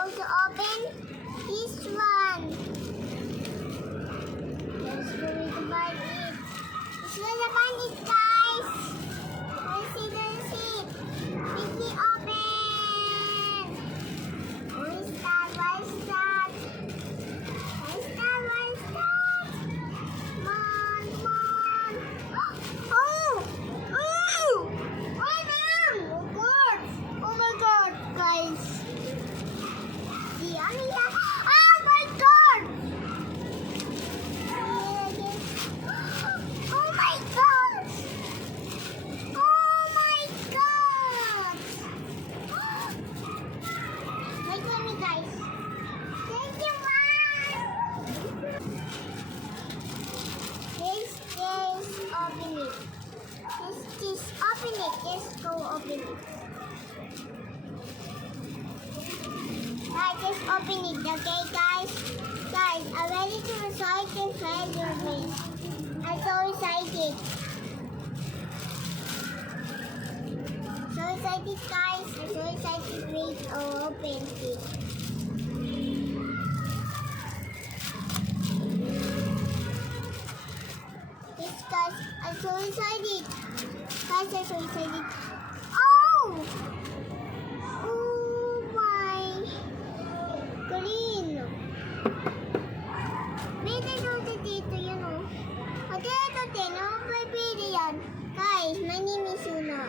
going to open this one. Let's go to buy it. Let's go to buy it, guys. Let's see the receipt. Quickly open. What is that? What is that? What is that? What is that? Come on, come on. Oh! Oh! Oh, ma'am! Oh, God! Oh, my God, guys. Oh, my God! Oh, my God! Oh, my God! Wait for me, guys. Thank you, Mom! This is open it. This open it. Just go open it. Just open it, okay, guys? Guys, I'm ready to recite the treasure list. I'm so excited. So excited, guys. I'm so excited to read or open it. Yes, guys, I'm so excited. Guys, I'm so excited. Oh! Oh my green. Pwede doon dito yun, oh. O, dito din, oh. Pwede yan. Guys, my name is Yuna.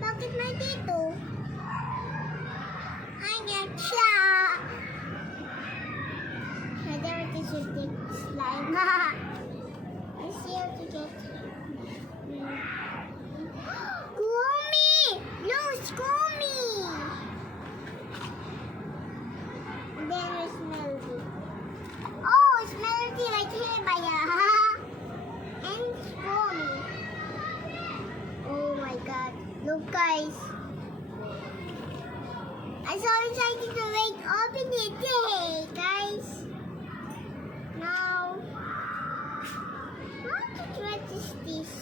Bakit may dito? I got shot. I never can shoot this slime. Let's see how to get. Gummy! Look, Gummy! And then there's Melody. Oh, it's Melody right here, Baya. And it's Gummy. Oh my God. Look, guys. I'm so excited to open it. Hey, guys. Now, how to register this?